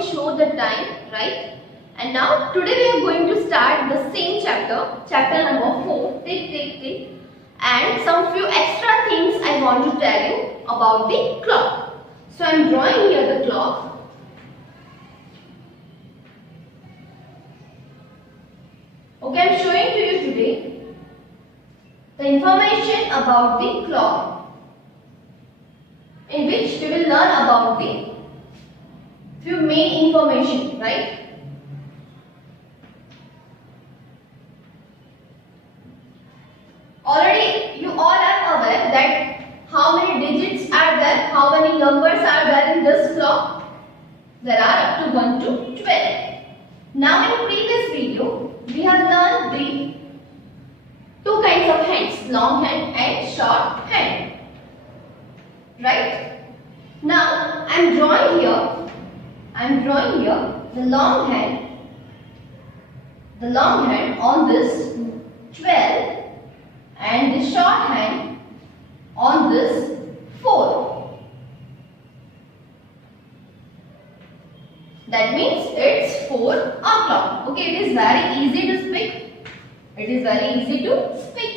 can show the time, right? And now today we are going to start the same chapter number 4, tick tick tick, and some few extra things I want to tell you about the clock. So I am drawing here the clock. Okay, I am showing to you today the information about the clock, in which we will learn about the few main information, right? Already you all are aware that how many digits are there, how many numbers are there in this clock. There are up to 1 to 12. Now in previous video we have learned the two kinds of hands, long hand and short hand, right? Now I am drawing here the long hand on this 12 and the short hand on this 4. That means it's 4 o'clock. Okay, it is very easy to speak.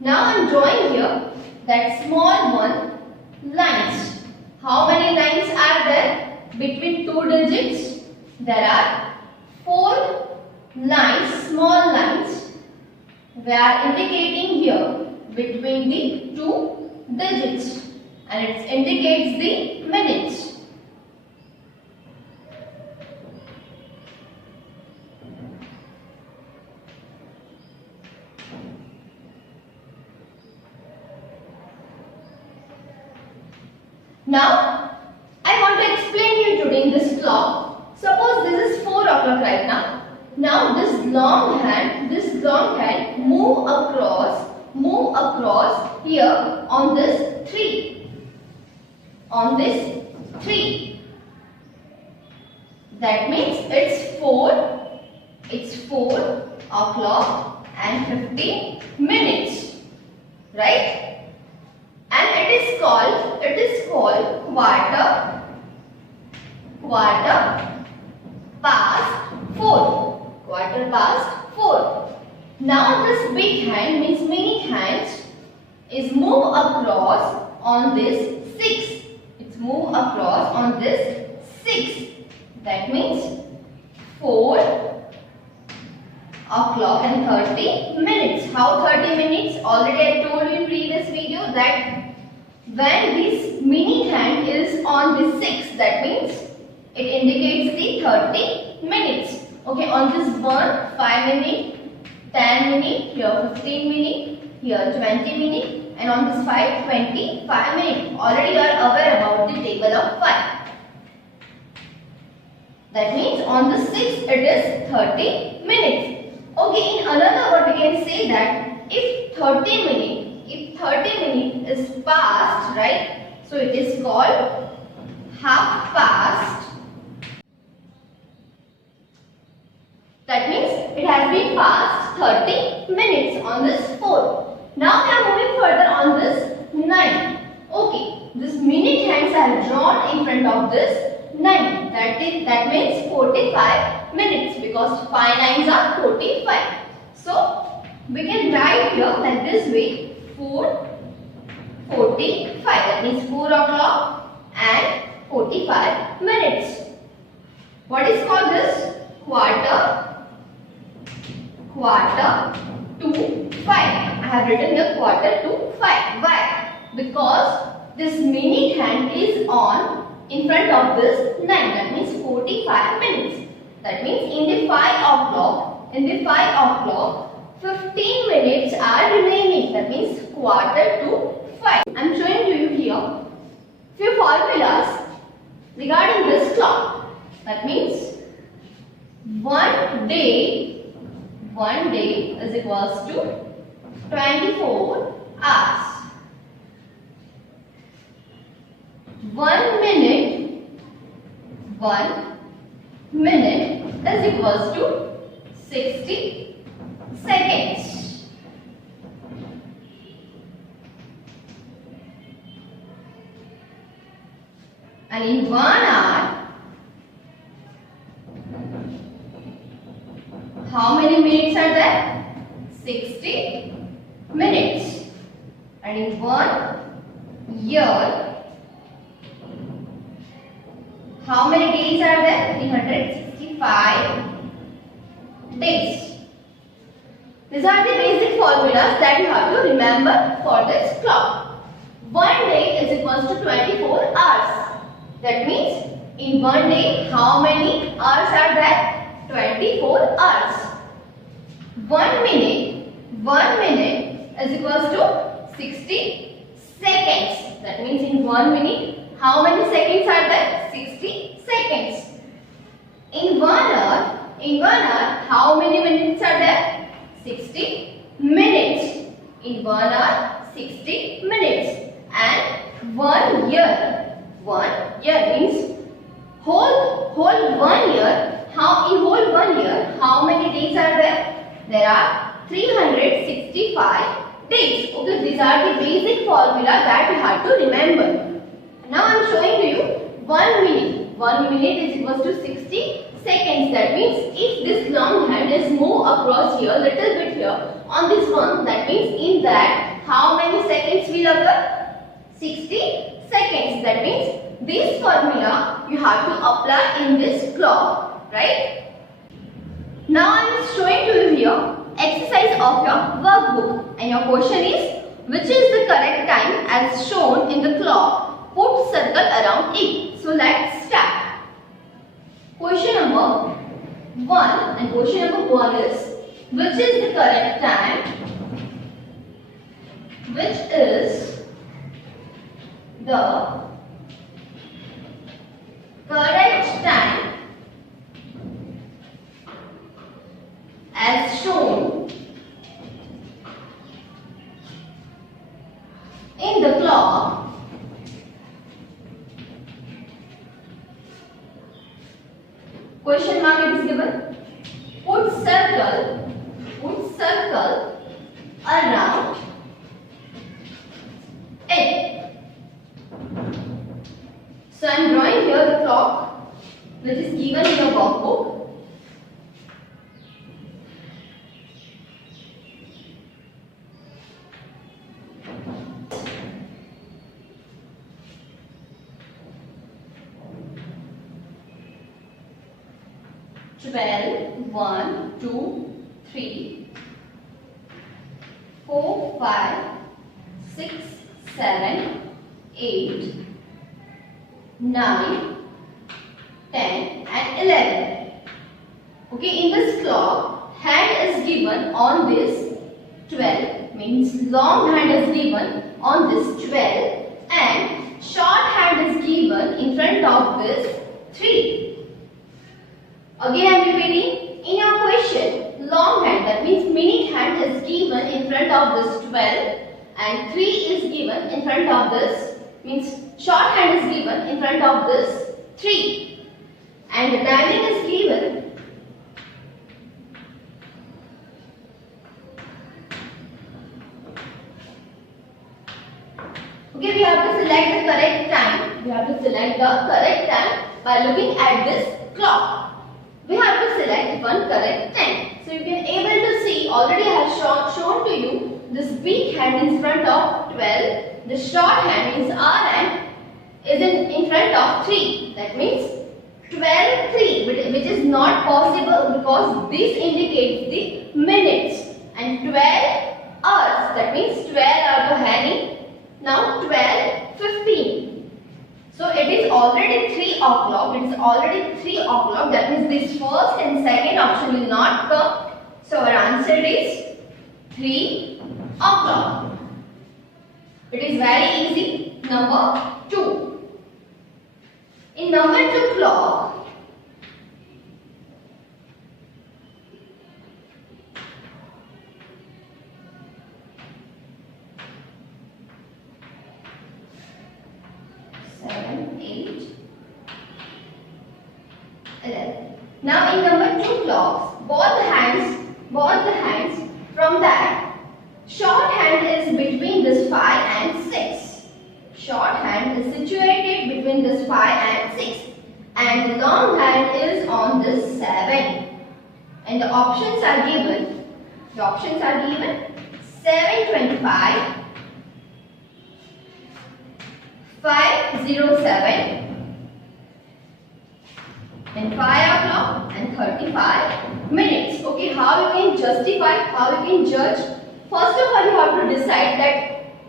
Now I am drawing here that small one, lines. How many lines are there between two digits? There are 4 lines, small lines. We are indicating here between the two digits, and it indicates the minutes. Now, I want to explain you today this clock. Suppose this is 4 o'clock right now. Now this long hand move across here on this 3. That means it's 4 o'clock and 15 minutes, right? And it is called quarter past 4. Now this big hand means mini hand is move across on this 6. It's move across on this 6. That means 4 o'clock and 30 minutes. How 30 minutes? Already I told you in previous video that when this mini hand is on the 6, that means it indicates the 30 minutes. Okay, on this 1, 5 minutes, 10 minutes, here 15 minutes, here 20 minutes, and on this 5, 25 minutes. Already you are aware about the table of 5. That means on the 6 it is 30 minutes. Okay, in another word we can say that if 30 minutes is past, right? So it is called half past. That means it has been past 30 minutes on this 4. Now we are moving further on this 9. Okay, this minute hands are drawn in front of this 9. That means 45 minutes, because 5 nines are 45. So we can write here like this way: 4:45. That means 4 o'clock and 45 minutes. What is called this? Quarter to 5. I have written here quarter to 5. Why? Because this minute hand is on in front of this 9. That means 45 minutes. That means in the 5 o'clock, 15 minutes are remaining. That means quarter to 5. I am showing to you here few formulas regarding this clock. That means one day is equals to 24 hours. 1 minute is equals to 60 seconds. And in 1 hour how many minutes are there? 60 minutes. And in 1 year, how many days are there? 365 days. These are the basic formulas that you have to remember for this clock. 1 day is equals to 24 hours. That means in 1 day, how many hours are there? 24 hours. 1 minute is equals to 60 seconds. That means in 1 minute, how many seconds are there? 60 seconds. In 1 hour, how many minutes are there? 60 minutes. In 1 hour, 60 minutes. And 1 year. 1 year means whole 1 year. In whole 1 year, how many days are there? There are 365 days. Okay, these are the basic formula that you have to remember. Now I am showing to you 1 minute. 1 minute is equals to 60 seconds. That means if this long hand is move across here, little bit here on this one, that means in that how many seconds will occur? 60 seconds. That means this formula you have to apply in this clock. Right? Now I am showing to you here exercise of your workbook, and your question is, which is the correct time as shown in the clock? Put circle around it. So let's start. Question number 1, and question number 1 is, which is the correct time? Which is the correct time as shown in the clock? Question mark it is given. Put circle around it. So I am drawing here the clock which is given in your workbook. Twelve, 1, 2, 3, 4, 5, 6, 7, 8, 9, 10 and 11. Okay, in this clock, hand is given on this 12, means long hand is given on this 12 and short hand is given in front of this 3. Again I am repeating, in your question, long hand, that means minute hand is given in front of this 12 and 3 is given in front of this, means short hand is given in front of this 3 and the timing is given . Okay, we have to select the correct time. We have to select the correct time by looking at this clock. We have to select one correct time. So you can able to see, already I have shown to you this big hand in front of 12. The short hand is RM is in front of 3. That means 12, 3, which is not possible because this indicates the minutes, and 12 hours. That means 12 hours to Harry. Now 12:15. So it is already 3 o'clock. It is already 3 o'clock. That means this first and second option will not come. So our answer is 3 o'clock. It is very easy. Number 2. In number 2 clock, now in number 2 clocks, both the hands from that, short hand is between this 5 and 6. Short hand is situated between this 5 and 6. And the long hand is on this 7. And the options are given. The options are given 7:25, 5:07, and 5 o'clock and 35 minutes. Okay, how you can justify, how you can judge? First of all, you have to decide that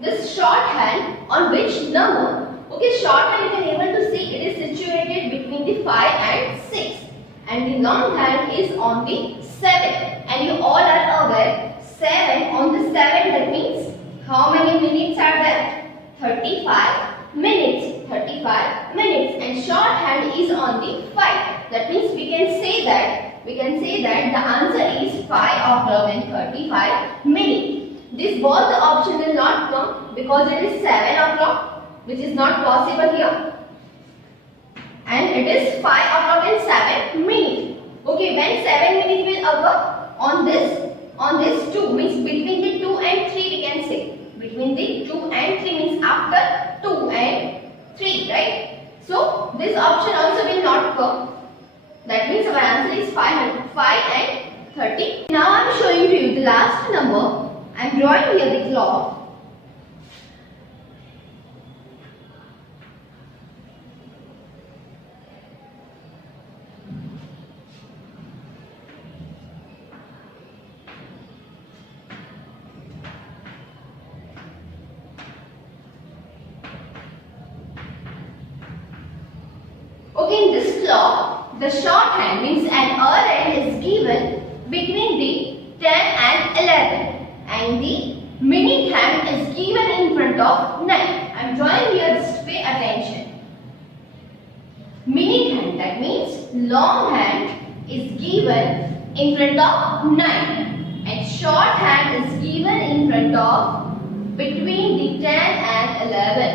this shorthand on which number. Okay, shorthand you can able to see it is situated between the 5 and 6, and the longhand is on the 7. And you all are aware 7 on the 7, that means how many minutes are there? 35 minutes. 35 minutes, and shorthand is on the 5. That means we can say that the answer is 5 o'clock and 35 minutes. This both the option will not come because it is 7 o'clock, which is not possible here, and it is 5 o'clock and 7 minutes. Okay, when 7 minutes will occur on this 2, means between the 2 and 3 we can say. Between the 2 and 3 means after 2 and 3, right? So this option also will not come. That means our answer is 5 and 30. Now I am showing to you the last number. I am drawing here the clock. Okay, in this clock, the shorthand means an hour end is given between the 10 and 11, and the minute hand is given in front of 9. I am drawing here, just pay attention. Minute hand, that means long hand is given in front of 9, and short hand is given in front of between the 10 and 11.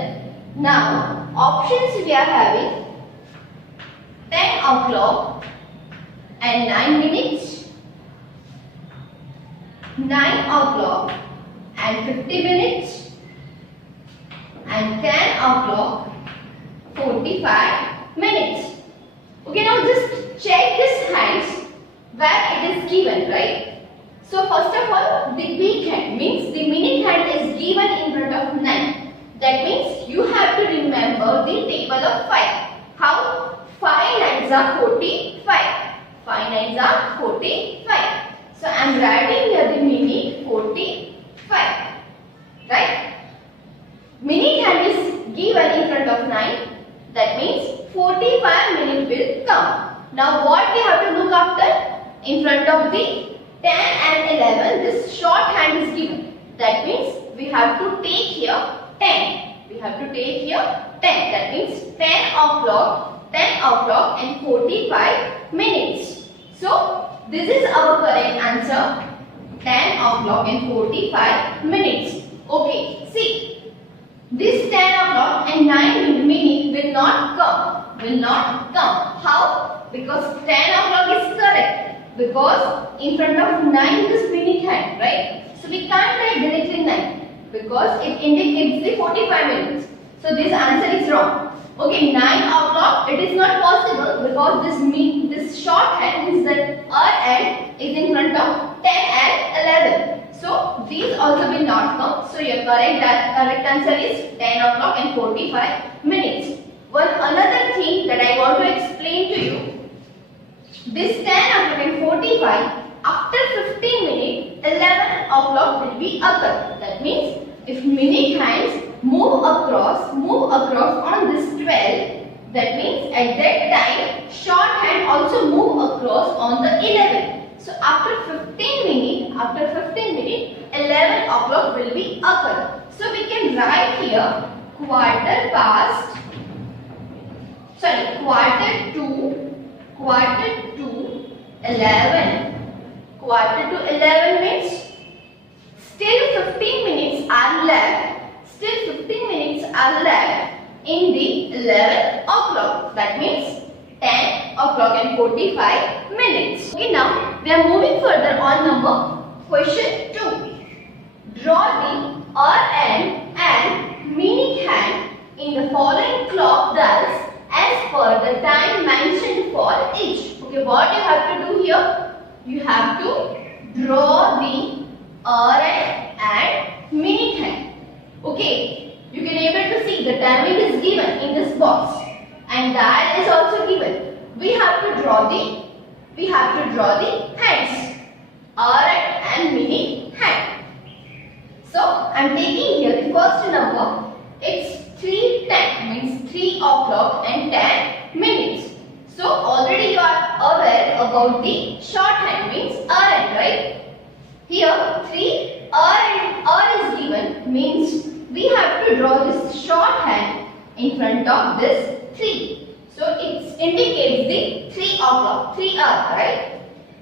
Now, options we are having 10 o'clock and 9 minutes, 9 o'clock and 50 minutes, and 10 o'clock 45 minutes. Okay, now just check this hands where it is given, right? So first of all, the big hand means the minute hand is given in front of 9. That means you have to remember the table of 5. How? 5 nines are 45. 5 nines are 45. So I am writing here the minute 45. Right? Minute hand is given in front of 9. That means 45 minutes will come. Now what we have to look after? In front of the 10 and 11, this shorthand is given. That means we have to take here 10. We have to take here 10. That means 10 o'clock and 45 minutes. So this is our correct answer, 10 o'clock and 45 minutes. Okay, see, this 10 o'clock and 9 minutes will not come. How? Because 10 o'clock is correct, because in front of 9 is minute hand, right? So we can't write directly 9 because it indicates the 45 minutes. So this answer is wrong. Okay, 9 o'clock, it is not possible because this shorthand means that our end is in front of 10 and 11. So these also will not come. So your correct answer is 10 o'clock and 45 minutes. One another thing that I want to explain to you. This 10 o'clock and 45, after 15 minutes, 11 o'clock will be occur. That means if minute hands move across on this 12, that means at that time shorthand also move across on the 11. So after 15 minutes, 11 o'clock will be occur. So we can write here quarter to 11. Quarter to 11 means still 15 minutes are left. In the 11 o'clock. That means 10 o'clock and 45 minutes. Okay, now we are moving further on number question 2. Draw the hour end and minute hand in the following clock dials as per the time mentioned for each. Okay, what you have to do here? You have to draw the hour and minute hand. Okay, you can able to see the timing is given in this box and dial is also given. We have to draw the hands, hour and minute hand. So I am taking here the first number. It's 3:10, means 3 o'clock and 10 minutes. So already you are aware about the shorthand, means hour, right? Here 3 hour is given, means we have to draw this shorthand in front of this 3. So it indicates the 3 o'clock, 3 hour, right?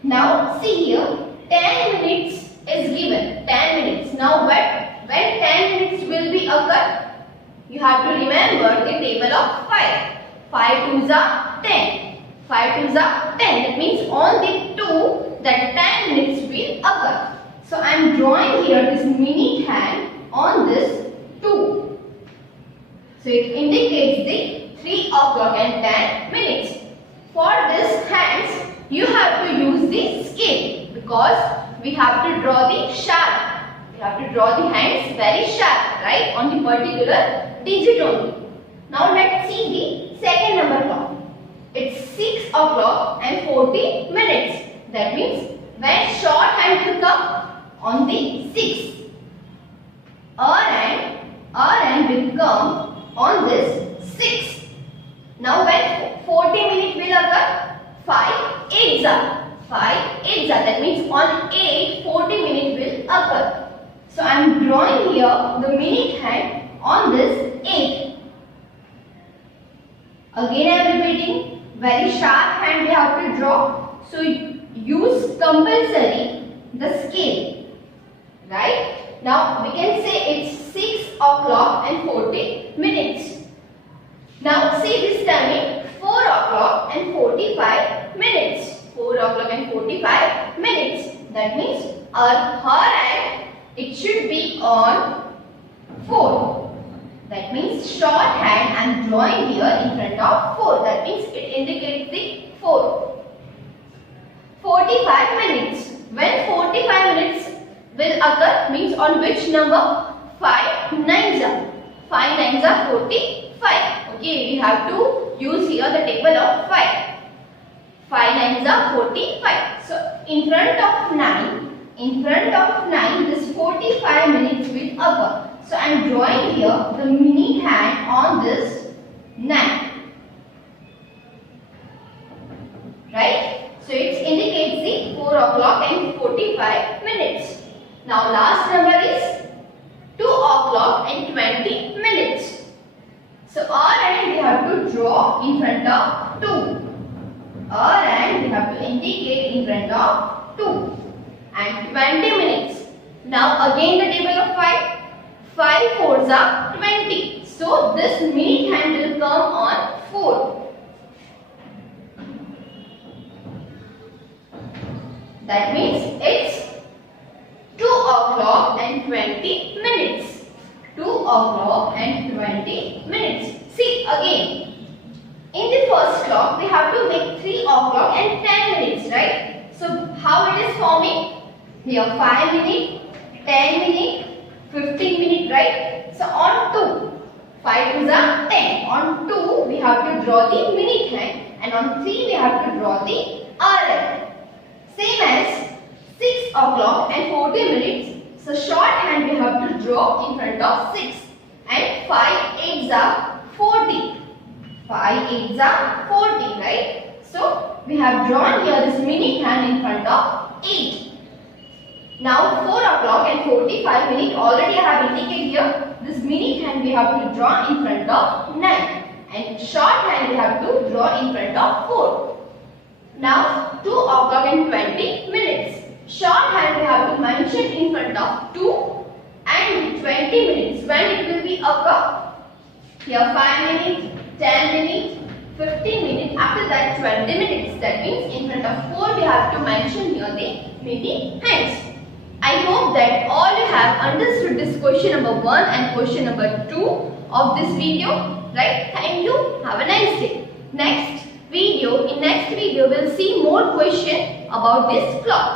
Now see here, 10 minutes is given, 10 minutes. Now when 10 minutes will be occur, you have to remember the table of 5. 5 twos are 10. 5 twos are 10. That means on the 2 that 10 minutes will occur. So I am drawing here this minute hand on this 2. So it indicates the 3 o'clock and 10 minutes. For this hands, you have to use the scale because we have to draw the sharp. We have to draw the hands very sharp, right, on the particular digit only. Now let's see the second number clock. It's 6 o'clock and 40 minutes. That means when shorthand will come on the 6. R will come on this 6. Now when 40 minutes will occur, 5 8s are. 5 8s are. That means on 8, 40 minutes will occur. So I am drawing here the minute hand on this 8. Again I am repeating, very sharp hand we have to draw. So use compulsory the scale. Right? Now we can say it's 6 o'clock and 40 minutes. Now see this timing, 4 o'clock and 45 minutes. 4 o'clock and 45 minutes. That means our hand, it should be on 4. That means shorthand I am drawing here in front of 4. That means it indicates the 4. 45 minutes. When 45 minutes will occur, means on which number? 5 nines are. 5 nines are 45. Okay, we have to use here the table of 5. 5 nines are 45. So in front of 9, this 45 minutes will occur. So I am drawing here the minute hand on this 9. Right? So it indicates the 4 o'clock and 45 minutes. Now last number is 2 o'clock and 20 minutes. So R and we have to draw in front of 2. R and we have to indicate in front of 2. And 20 minutes. Now again the table of 5. 5 4s are 20. So this minute hand will come on 4. That means it's 2 o'clock and 20 minutes. 2 o'clock and 20 minutes. See again. In the first clock we have to make 3 o'clock and 10 minutes, right? So how it is forming? Here 5 minutes, 10 minutes, 15 minutes, right? So on 2, 5 twos are 10. On 2 we have to draw the minute hand and on 3 we have to draw the hour. Same as 6 o'clock and 40 minutes. So shorthand we have to draw in front of 6 and 5 8s are 40. 5 8s are 40, right? So we have drawn here this minute hand in front of 8. Now 4 o'clock and 45 minutes already I have indicated here. This minute hand we have to draw in front of 9 and shorthand we have to draw in front of 4. Now 2 o'clock and 20 minutes. Shorthand we have to mention in front of 2 and 20 minutes. When it will be occur? Here 5 minutes, 10 minutes, 15 minutes. After that 20 minutes. That means in front of 4 we have to mention here the minute hands. I hope that all you have understood this question number 1 and question number 2 of this video. Right? Thank you. Have a nice day. Next, video, in next video we'll see more question about this clock.